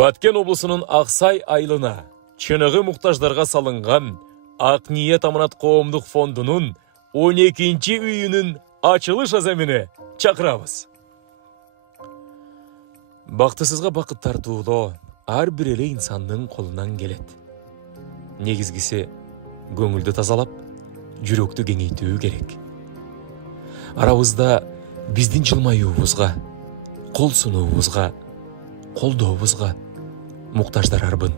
Баткен облысының Ақсай айылына чынығы мұқтаждарға салынған Ақ ниет аманат қоғамдық фондының 12-ші үйінің açılış azamini чакырабыз. Бактысызга бакыт тартуулоо ар бир эле инсандын колунан келет. Негизгиси көңүлдү тазалап, жүрөктү кеңейтүү керек. Арабызда биздин жылмаюубузга, кол сунуубузга, колдообузга муктаждар арбын.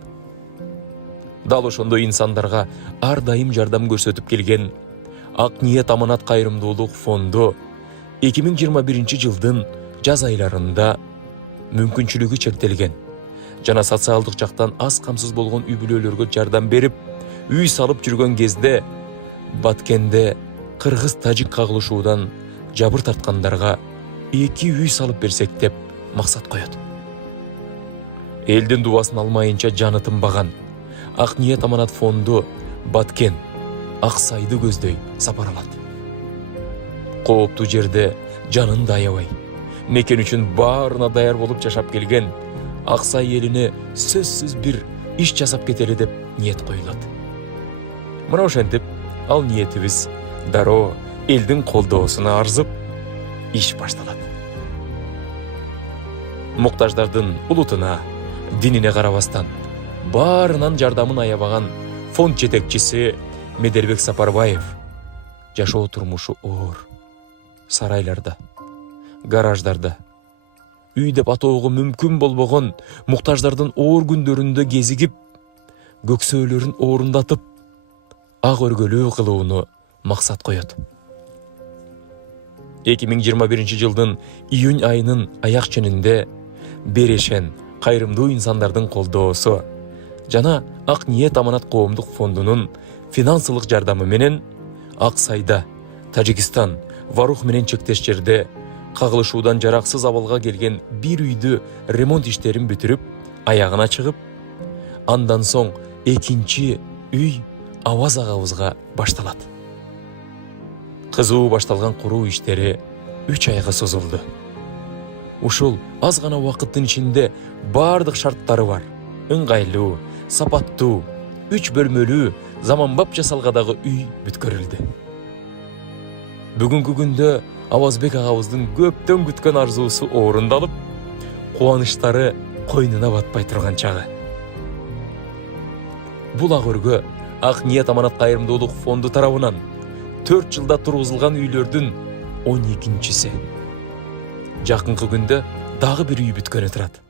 Дал ошондой инсандарга ар дайым жардам көрсөтүп келген Ак ниет аманат кайрымдуулук фонду 2021 жылдын жаз айларында мүмкүнчүлүгү чектелген жана социалдык жактан аз камсыз болгон үй бүлөлөргө жардам берип, үй салып жүргөн кезде Баткенде кыргыз-тажик кагылышуудан жабыр тарткандарга 2 үй салып берсек деп максат коет. Элдин дубасын алмайынча жаны тынбаган Ак ниет аманат фонду Баткен, Аксайды көздөй сапаралат. Кооптуу жерде жанын да аябай, мекен үчүн баарына даяр болуп жашап келген Аксай элине сөзсүз бир иш жасап кетели деп ниет коюлат. Мына ошентип, ал ниетибиз дароо элдин колдоосуна арзып, иш башталат. Муктаждардын улутуна, динине карабастан, баарынан жардамын аябаган фонд жетекчиси Медербек Сапарбаев жашоо турмушу оор, сарайларда, гараждарда, үй деп атоого мүмкүн болбогон муктаждардын оор күндөрүндө кезигип, көксөөлөрүн орундатып, ак өргөлүү кылууну максат коет. 2021 жылдын июнь айынын аяк ченинде берешен, кайрымдуу инсандардын колдоосу жана Ак ниет аманат коомдук фондунун финансылык жардамы менен Аксайда, Тажикстан, Варух менен чектеш жерде кагылышуудан жараксыз абалга келген бир үйдү ремонт иштерин бүтүрүп, аягына чыгып, андан соң 2-чи үй аваз агабызга башталат. Кызуу башталган куруу иштери 3 айга созулду. Ушул аз гана убакыттын ичинде бардык шарттары бар, ыңгайлуу, сапаттуу, 3 бөлмөлүү, заманбап жасалгадагы үй бүткөрүлдү. Бүгүнкү күндө Авазбек агабыздын көптөн күткөн арзуусу орундалып, кубанычтары койнуна батпай турган чагы. Бул ак өргө Ак ниет аманат кайрымдуулук фонду тарабынан 4 жылда тургузулган үйлөрдүн 12-чиси. Жакынкы күндө дагы бир үй бүткөнү турат.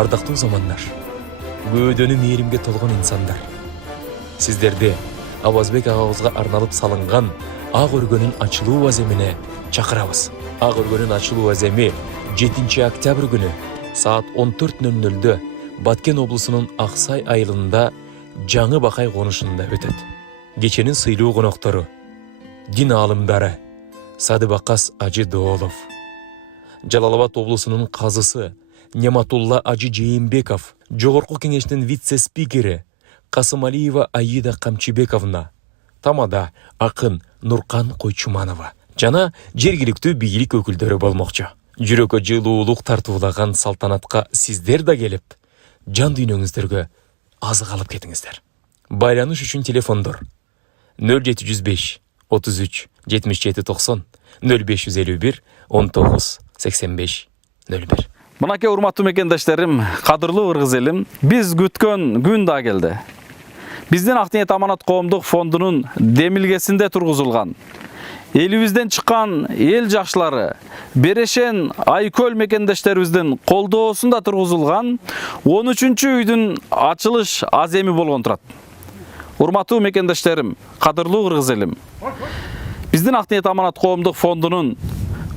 Ардактуу замандар, көөдөнү мээримге толгон инсандар. Сиздерди Авазбек агабызга арналып салынган ак өргөнүн ачылуу аземине чакырабыз. Ак өргөнүн ачылуу аземи 7 октябрь күнү саат 14:00 Баткен облусунун Аксай айылында жаңы бакай конушунда өтөт. Кеченин сыйлуу коноктору, дин аалымдары Садыбакас Ажы Доолов, Жалал Абад облусунун казысы Нематулла Ажы Жээнбеков, Жогорку кеңештин вице-спикери Касымалиева Аида Камчыбековна, тамада акын Нуркан Койчуманова жана жергиликтүү бийлик өкүлдөрү болмокчу. Жүрөккө жылуулук тартуулаган салтанатка сиздер да келип, жан дүйнөңүздөргө азык алып кетиңиздер. Байланыш үчүн телефондор 0705 33 77 90 0551 19 85 01. Мынакей урматтуу мекендештерим, кадырлуу ыргыз элим, биз күткөн күн да келди. Биздин Ак ниет аманат коомдук фондунун демилгесинде тургузулган, элибизден чыккан эл жакшылары, Берешен Айкөл мекендештерибиздин колдоосунда тургузулган 13-үйдүн ачылыш аземи болгон турат. Урматтуу мекендештерим, кадырлуу ыргыз элим, биздин Ак ниет аманат коомдук фондунун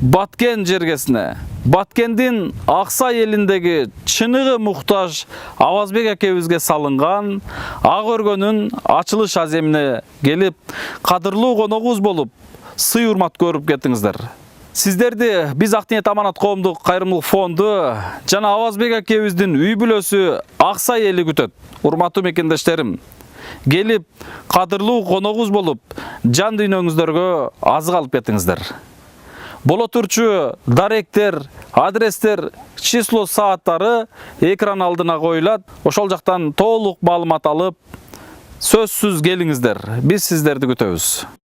Баткен жергесине, Баткендин Аксай элиндеги чыныгы муктаж Авазбек акебизге салынган Ак өргөнүн ачылыш аземине келип, кадырлуу коногубуз болуп, сый урмат көрүп кеттиңиздер. Сиздерди биз Ак ниет аманат коомдук кайрымдуулук фонду жана Авазбек акебиздин үй бүлөсү Аксай эли күтөт. Урматтуу мекендештерим, келип, кадырлуу коногубуз болуп, жан дүйнөңүздөргө азык алып кеттиңиздер. Боло турчу даректер, адрестер, число сааттары экран алдына коюлат. Ошол жактан толук маалымат алып, сөзсүз келиңиздер. Биз сиздерди күтөбүз.